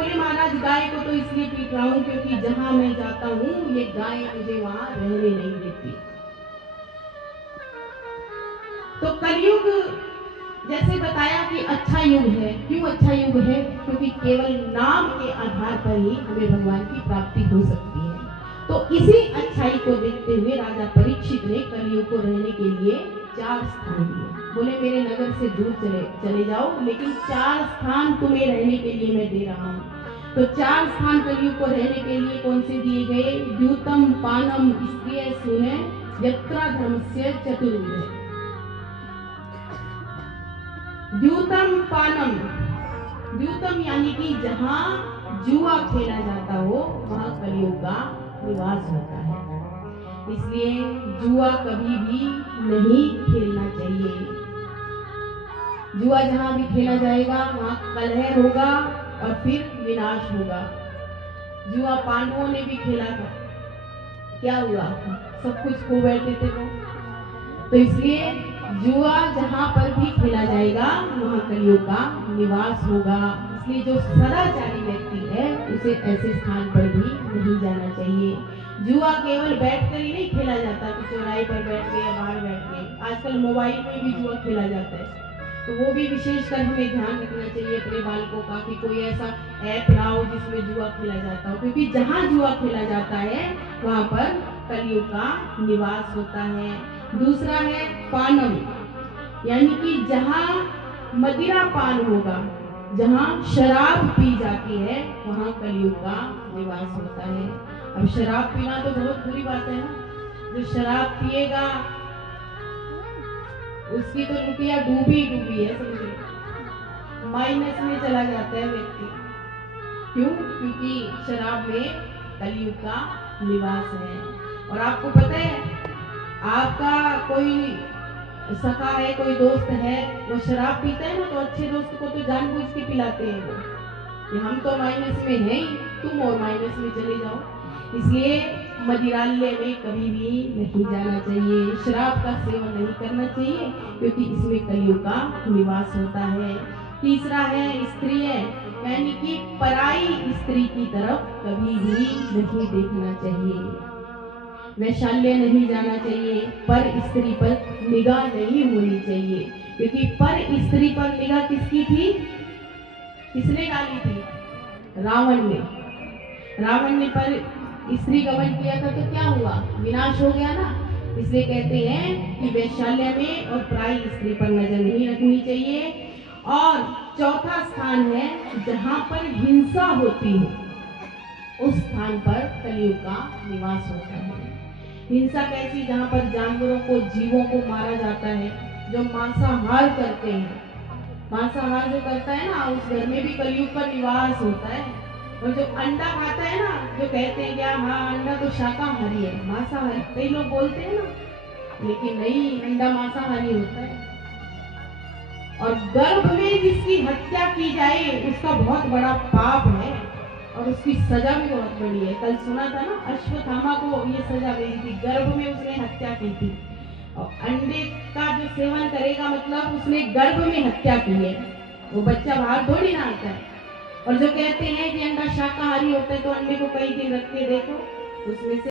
बोले महाराज गाय को तो इसलिए पीट रहा हूँ क्योंकि जहां मैं जाता हूँ ये गाय मुझे वहां रहने नहीं देती। तो कलयुग जैसे बताया कि अच्छा युग है। क्यों अच्छा युग है? क्योंकि केवल नाम के आधार पर ही हमें भगवान की प्राप्ति हो सकती है। तो इसी अच्छाई को देखते हुए राजा परीक्षित ने कलयुग को रहने के लिए 4 स्थान दिए। बोले मेरे नगर से दूर चले जाओ, लेकिन 4 स्थान तुम्हें रहने के लिए मैं दे रहा हूँ। तो 4 स्थान कलयुग को रहने के लिए कौन से दिए गए? द्यूतम पानम स्त्रिय सुने यत्रा धर्मस्य चतुर्विध। द्यूतम पानम, द्यूतम यानी कि जहां जुआ खेला जाता हो वहां कलयुग का निवास होता है। इसलिए जुआ कभी भी नहीं खेलना चाहिए। जुआ जहां भी खेला जाएगा वहां कलह होगा और फिर विनाश होगा। जुआ पांडवों ने भी खेला था, क्या हुआ? सब कुछ खो बैठे थे वो। तो इसलिए जुआ जहां पर भी खेला जाएगा वहां कलयुग का निवास होगा। इसलिए जो सदाचारी व्यक्ति है उसे ऐसे स्थान पर भी नहीं जाना चाहिए। जुआ केवल बैठकर ही नहीं खेला जाता कि चौराहे पर बैठ गए या बाहर बैठ गए। आजकल मोबाइल में भी जुआ खेला जाता है, तो वो भी विशेषकर हमें ध्यान रखना चाहिए अपने बालकों का कि कोई ऐसा ऐप ना हो जिसमें जुआ खेला जाता हो, क्योंकि जहाँ जुआ खेला जाता है वहां पर कलयुग का निवास होता है। दूसरा है पानम, यानी कि जहाँ मदिरा पान होगा, जहाँ शराब पी जाती है वहां कलयुग का निवास होता है। अब शराब पीना तो बहुत बुरी बात है ना। जो शराब पिएगा उसकी तो रुपया डूबी डूबी है, समझे, माइनस में चला जाता है व्यक्ति। क्यों? क्योंकि शराब में कलयुग का निवास है। और आपको पता है, आपका कोई सखा है, कोई दोस्त है, वो शराब पीता है ना, तो अच्छे दोस्त को तो जानबूझ के पिलाते हैं वो कि हम तो माइनस में हैं, तुम और माइनस में चले जाओ। इसलिए मदिरालय में कभी भी नहीं जाना चाहिए, शराब का सेवन नहीं करना चाहिए, क्योंकि इसमें कलयुग का निवास होता है। तीसरा है स्त्री है, यानी कि पराई स्त्री की तरफ कभी भी नहीं देखना चाहिए। वैशाल्य नहीं जाना चाहिए, पर स्त्री पर निगाह नहीं होनी चाहिए, क्योंकि पर स्त्री पर निगाह किसकी थी? किसने डाली थी? रावण ने। रावण ने पर स्त्री गमन किया था तो क्या हुआ? विनाश हो गया ना। इसलिए कहते हैं कि वैशाल्य में और पराई स्त्री पर नजर नहीं रखनी चाहिए। और चौथा स्थान है जहां पर हिंसा होती हो, उस स्थान पर कलयुग का निवास होता है। हिंसा कैसी? जहां पर जानवरों को, जीवों को मारा जाता है, जो मांसाहार करते हैं। मांसाहार जो करता है ना, उस घर में भी कलयुग का निवास होता है। और जो अंडा खाता है ना, जो कहते हैं क्या, हाँ अंडा तो शाकाहारी है, मांसाहारी कई लोग बोलते हैं ना, लेकिन नहीं, अंडा मांसाहारी होता है। और गर्भ में जिसकी हत्या की जाए उसका बहुत बड़ा पाप है और उसकी सजा भी बहुत बड़ी है। कल सुना था ना, अश्वत्थामा को ये सजा मिली थी, गर्भ में उसने हत्या की थी। और अंडे का जो सेवन करेगा मतलब उसने गर्भ में हत्या की है, वो बच्चा बाहर थोड़ी ना आता है। और जो कहते हैं कि अंडा शाकाहारी होता है, तो अंडे को कई दिन रख के देखो, उसमें से